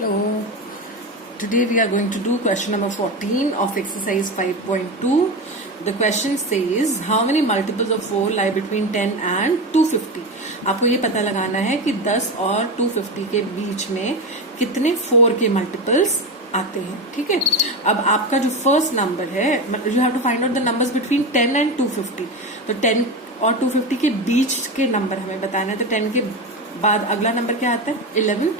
Hello. Today we are going to do question number 14 of exercise 5.2. The question says how many multiples of 4 lie between 10 and 250. आपको ये पता लगाना है कि 10 और 250 के बीच में कितने 4 के मल्टीपल्स आते हैं. ठीक है. अब आपका जो फर्स्ट नंबर है, you have to find out the numbers between 10 and 250. तो 10 और 250 के बीच के नंबर हमें बताना है. तो 10 के बाद अगला नंबर क्या आता है? 11.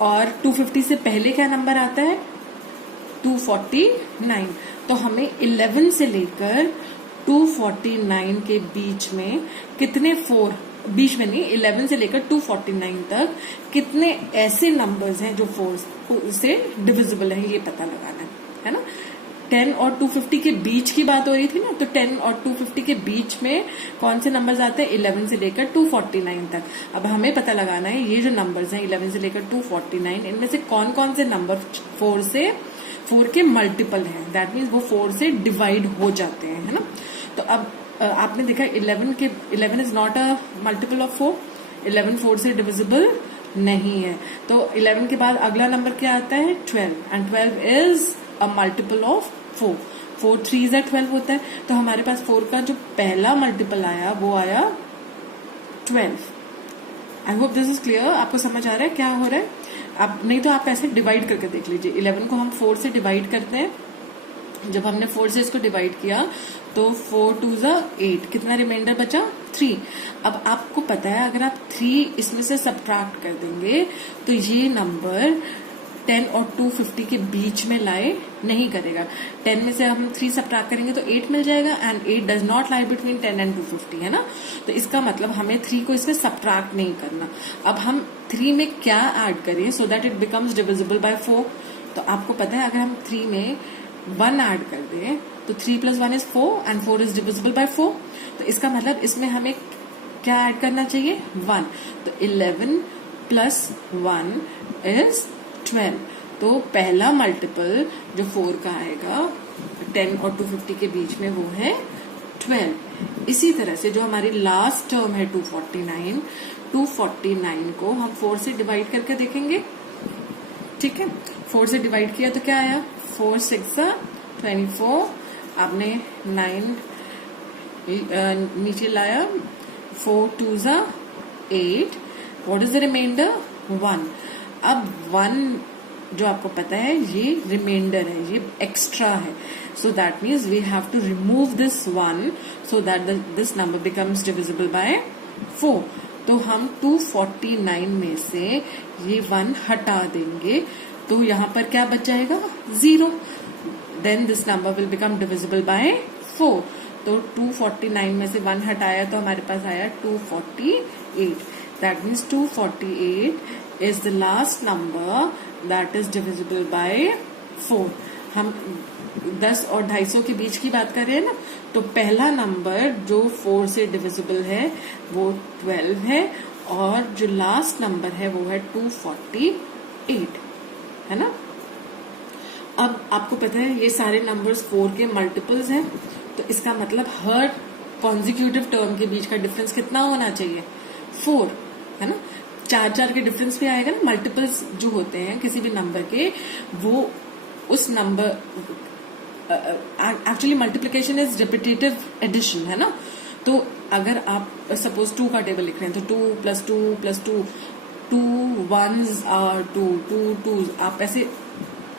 और 250 से पहले क्या नंबर आता है? 249. तो हमें 11 से लेकर 249 के बीच में कितने 4, बीच में नहीं, 11 से लेकर 249 तक कितने ऐसे नंबर्स हैं जो 4 से डिविजिबल है, ये पता लगाना है ना. 10 और 250 के बीच की बात हो रही थी ना. तो 10 और 250 के बीच में कौन से नंबर्स आते हैं? 11 से लेकर 249 तक. अब हमें पता लगाना है ये जो नंबर्स हैं 11 से लेकर 249, इनमें से कौन कौन से नंबर 4 के मल्टीपल हैं. दैट मीन्स वो 4 से डिवाइड हो जाते हैं, है ना. तो अब आपने देखा 11 is not a multiple of 4. 11 4 से डिविजिबल नहीं है. तो 11 के बाद अगला नंबर क्या आता है? 12. And 12 is a multiple of 4. 4 3 12 होता है. तो हमारे पास 4 का जो पहला मल्टीपल आया वो आया 12. I hope this is clear. आपको समझ आ रहा है क्या हो रहा है? आप नहीं तो आप ऐसे डिवाइड करके देख लीजिए. 11 को हम 4 से डिवाइड करते हैं. जब हमने 4 से इसको डिवाइड किया तो 4 2 8. कितना रिमाइंडर बचा? 3. अब आपको पता है अगर आप 3 इसमें से सब्ट्रैक्ट कर देंगे तो ये नंबर 10 और 250 के बीच में लाई नहीं करेगा. 10 में से हम 3 सब्ट्रैक्ट करेंगे तो 8 मिल जाएगा. And 8 does not lie between 10 and 250, है ना. तो इसका मतलब हमें 3 को इसमें सब्ट्रैक्ट नहीं करना. अब हम 3 में क्या ऐड करें so that it becomes divisible by 4. तो आपको पता है अगर हम 3 में 1 ऐड कर दें तो 3 + 1 = 4 एंड 4 इज डिविजिबल बाय 4. तो इसका मतलब इसमें हमें क्या ऐड करना चाहिए? 1. तो 11 + 1 इज 12. तो पहला मल्टीपल जो 4 का आएगा 10 और 250 के बीच में वो है 12. इसी तरह से जो हमारी लास्ट टर्म है 249 को हम 4 से डिवाइड करके देखेंगे. ठीक है. 4 से डिवाइड किया तो क्या आया? 4 6 24. आपने 9 नीचे लाया. 4 2 8. What is the remainder? 1. अब 1 जो आपको पता है ये रिमाइंडर है, ये एक्स्ट्रा है. So that means we have to remove this 1 so that this number becomes divisible by 4. तो हम 249 में से ये 1 हटा देंगे तो यहाँ पर क्या बच जाएगा? 0. Then this number will become divisible by 4. तो 249 में से 1 हटाया तो हमारे पास आया 248. That means 248 is the last number that is divisible by 4. हम 10 और 250 के बीच की बात कर रहे हैं ना. तो पहला नंबर जो 4 से डिविजिबल है वो 12 है और जो लास्ट नंबर है वो है 248, है ना. अब आपको पता है ये सारे नंबर्स 4 के मल्टीपल्स हैं. तो इसका मतलब हर कॉन्जिक्यूटिव टर्म के बीच का डिफरेंस कितना होना चाहिए? 4, है ना. 4 के डिफरेंस भी आएगा ना. मल्टीपल्स जो होते हैं किसी भी नंबर के वो उस number actually multiplication is repetitive addition, है ना. तो अगर आप सपोज 2 का टेबल लिख रहे हैं तो 2 + 2 + 2 2 1s are 2 2 2s. आप ऐसे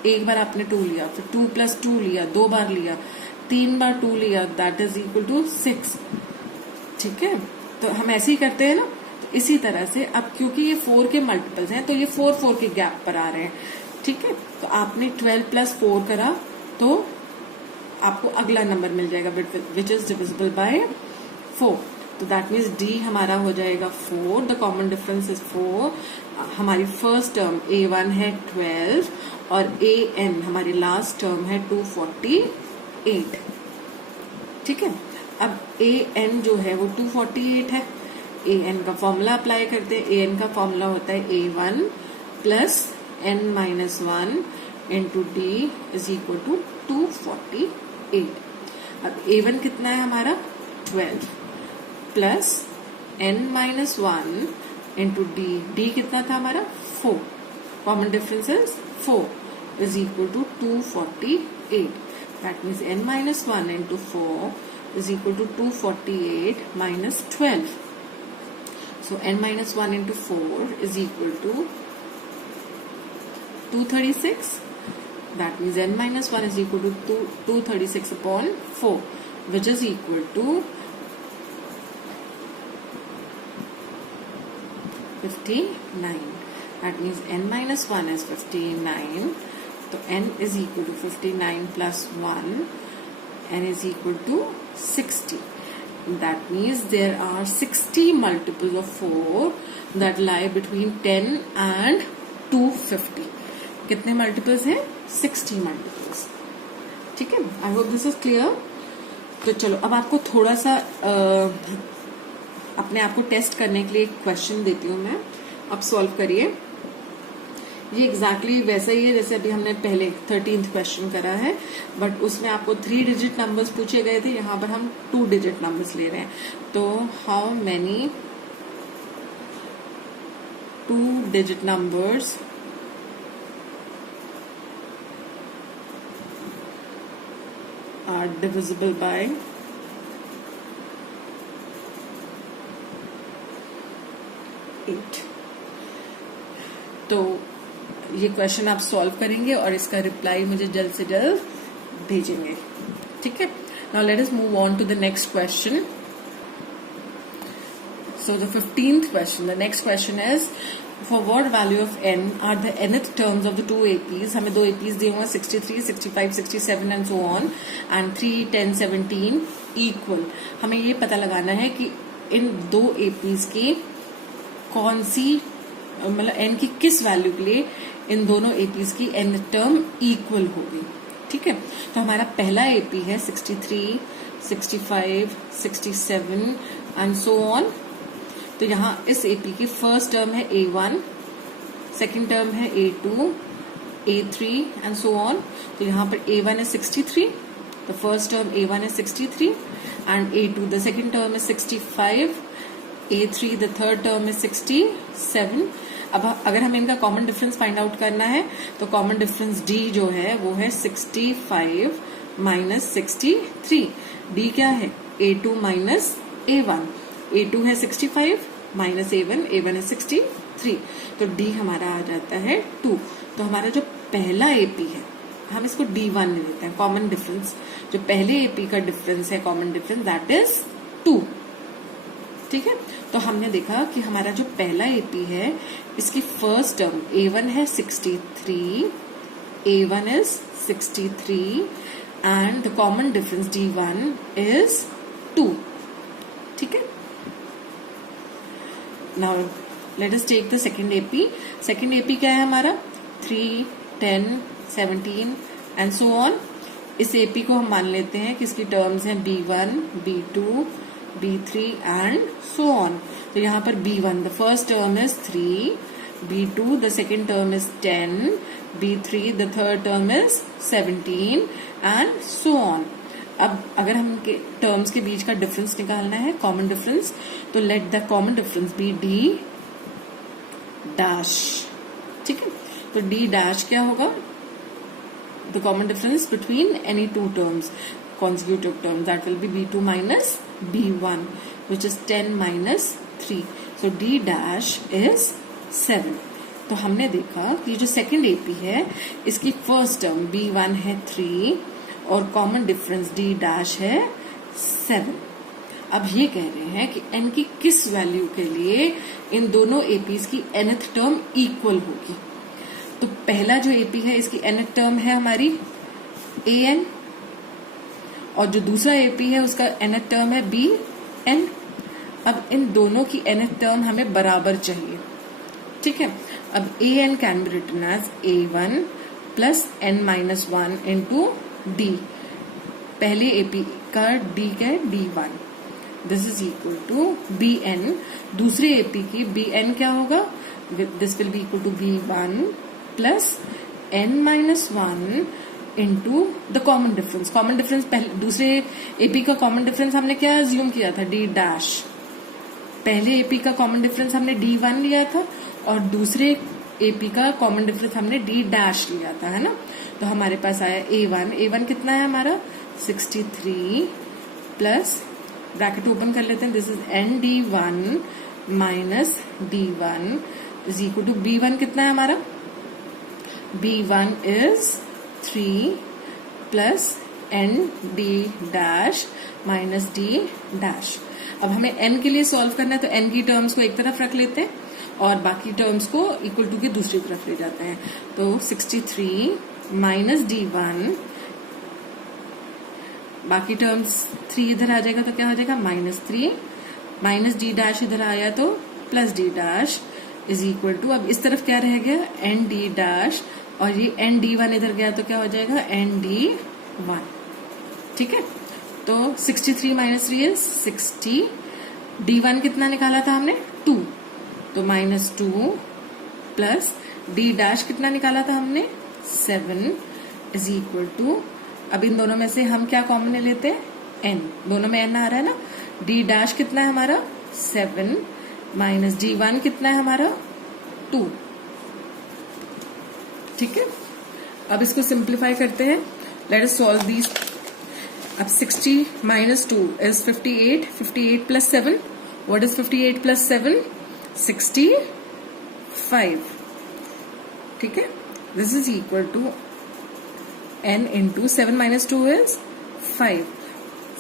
एक बार आपने 2 लिया, फिर 2 + 2 लिया, 2 बार लिया, 3 बार 2 लिया, दैट इज इक्वल टू 6. ठीक है. तो हम ऐसे ही करते हैं ना. इसी तरह से अब क्योंकि ये 4 के मल्टीपल्स हैं तो ये 4 4 के गैप पर आ रहे हैं. ठीक है. तो आपने 12 + 4 करा तो आपको अगला नंबर मिल जाएगा विच इज डिविजिबल बाय 4. तो दैट मीन्स डी हमारा हो जाएगा 4. The common difference is 4. हमारी फर्स्ट टर्म A1 है 12 और AN हमारी लास्ट टर्म है 248. ठीक है. अब AN जो है वो 248 है. AN का फॉर्मूला अप्लाई करते हैं. AN का फॉर्मूला होता है A1 + n - 1 × D = 248. अब A1 कितना है हमारा? 12 + n - 1 × D. D कितना था हमारा? 4. Common difference is 4 is equal to 248. That means n minus 1 into 4 is equal to 248 minus 12. So n minus 1 into 4 is equal to 236. That means n minus 1 is equal to 236 upon 4, which is equal to 59. That means n minus 1 is 59. So n is equal to 59 plus 1. N is equal to 60. That means there are 60 multiples of 4 that lie between 10 and 250. कितने multiples हैं? 60 multiples. ठीक है, I hope this is clear. तो चलो अब आपको थोड़ा सा अपने आप को टेस्ट करने के लिए एक क्वेश्चन देती हूँ मैं. आप सॉल्व करिए. ये एग्जैक्टली वैसा ही है जैसे अभी हमने पहले 13th क्वेश्चन करा है, बट उसमें आपको 3 डिजिट नंबर्स पूछे गए थे. यहाँ पर हम 2 डिजिट नंबर्स ले रहे हैं. तो how many 2 digit numbers are divisible by 8. तो ये क्वेश्चन आप सॉल्व करेंगे और इसका रिप्लाई मुझे जल्द से जल्द भेजेंगे. ठीक है. Now let us move on to the next question. So the 15th question, the next question is, for what value of n are the nth terms of the 2 APs? हमें 2 APs दिए हुए 63, 65, 67 and so on, and 3, 10, 17 equal. हमें ये पता लगाना है कि इन 2 APs की कौन सी मतलब n की किस वैल्यू के लिए इन दोनों APs की n टर्म इक्वल होगी. ठीक है. तो हमारा पहला AP है 63, 65, 67 एंड सो ऑन. तो यहाँ इस AP की फर्स्ट टर्म है A1, सेकंड टर्म है A2, A3 and so on. तो यहाँ पर A1 is 63, the first term A1 is 63 and A2 the second term is 65, A3 the third term is 67. अब अगर हमें इनका कॉमन डिफरेंस फाइंड आउट करना है तो कॉमन डिफरेंस D जो है वो है 65 माइनस 63. D क्या है? A2 minus A1. A2 है 65 माइनस A1 है 63. तो D हमारा आ जाता है 2. तो हमारा जो पहला AP है हम इसको D1 लेते हैं. कॉमन डिफरेंस जो पहले AP का डिफरेंस है कॉमन डिफरेंस दैट इज 2. ठीक है. तो हमने देखा कि हमारा जो पहला AP है इसकी फर्स्ट टर्म A1 है 63, A1 is 63 and the common difference D1 is 2. ठीक है. Now let us take the second AP. Second AP क्या है हमारा? 3, 10, 17 and so on. इस AP को हम मान लेते हैं कि इसकी टर्म्स हैं B1, B2, B3 and so on. तो यहाँ पर B1 the first term is 3, B2 the second term is 10, B3 the third term is 17 and so on. अब अगर हम टर्म्स के बीच का डिफरेंस निकालना है कॉमन डिफरेंस, तो let the common difference be D dash. ठीक है. तो डी डैश क्या होगा? The common difference between any 2 terms consecutive terms that will be B2 minus B1 which is 10 minus 3. So D dash is 7. तो हमने देखा कि जो सेकेंड AP है इसकी फर्स्ट टर्म B1 है 3 और कॉमन डिफरेंस D डैश है 7. अब ये कह रहे हैं कि n की किस वैल्यू के लिए इन दोनों APs की nth टर्म इक्वल होगी. तो पहला जो AP है इसकी nth टर्म है हमारी an और जो दूसरा AP है उसका nth टर्म है bn. अब इन दोनों की nth टर्म हमें बराबर चाहिए. ठीक है. अब an can be written as a1 plus n minus 1 into d. पहले AP का d का है d1. This is equal to bn. दूसरे AP की bn क्या होगा? This will be equal to b1 plus n minus 1 into the common difference. Common difference दूसरे AP का कॉमन डिफरेंस हमने क्या अज्यूम किया था? d dash. पहले AP का कॉमन डिफरेंस हमने d1 लिया था और दूसरे एपी का कॉमन डिफरेंस हमने डी डैश लिया था, है ना। तो हमारे पास आया A1 कितना है हमारा 63 प्लस ब्रैकेट ओपन कर लेते हैं, this is ND1 minus D1 is equal to B1 कितना है हमारा, B1 is 3 plus ND dash minus D dash. अब हमें n के लिए सॉल्व करना है, तो n की टर्म्स को एक तरफ रख लेते हैं और बाकी टर्म्स को इक्वल टू की दूसरी तरफ ले जाते हैं। तो 63 माइनस D1, बाकी टर्म्स 3 इधर आ जाएगा तो क्या हो जाएगा -3 माइनस D डैश इधर आया तो plus D dash is equal to, अब इस तरफ क्या रह गया ND डैश और ये ND1 इधर गया तो क्या हो जाएगा ND1। ठीक है, तो 63 माइनस 3 इज 60, D1 कितना निकाला था हमने 2, तो -2 प्लस D डैश कितना निकाला था हमने 7 इज इक्वल टू, अब इन दोनों में से हम क्या कॉमन लेते हैं n, दोनों में n आ रहा है ना। D डैश कितना है हमारा 7 माइनस D1 कितना है हमारा 2। ठीक है, अब इसको सिंप्लीफाई करते हैं, लेट अस सॉल्व दीज। अब 60 minus 2 is 58, 58 plus 7, what is 58 plus 7 65। ठीक है, this is equal to n into 7 minus 2 is 5,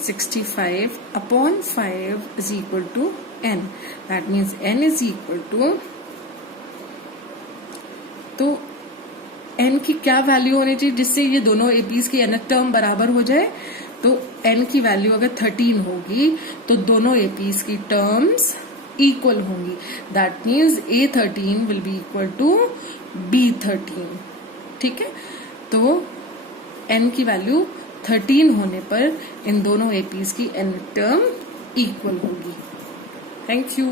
65 upon 5 is equal to n, that means n is equal to, तो n की क्या value होनी चाहिए जिससे ये दोनों एपीज की nth टर्म बराबर हो जाए, तो n की वैल्यू अगर 13 होगी तो दोनों एपीज की टर्म्स इक्वल होंगी, that means A13 will be equal to B13। ठीक है, तो n की वैल्यू 13 होने पर इन दोनों एपीज की nth टर्म इक्वल होगी। Thank you.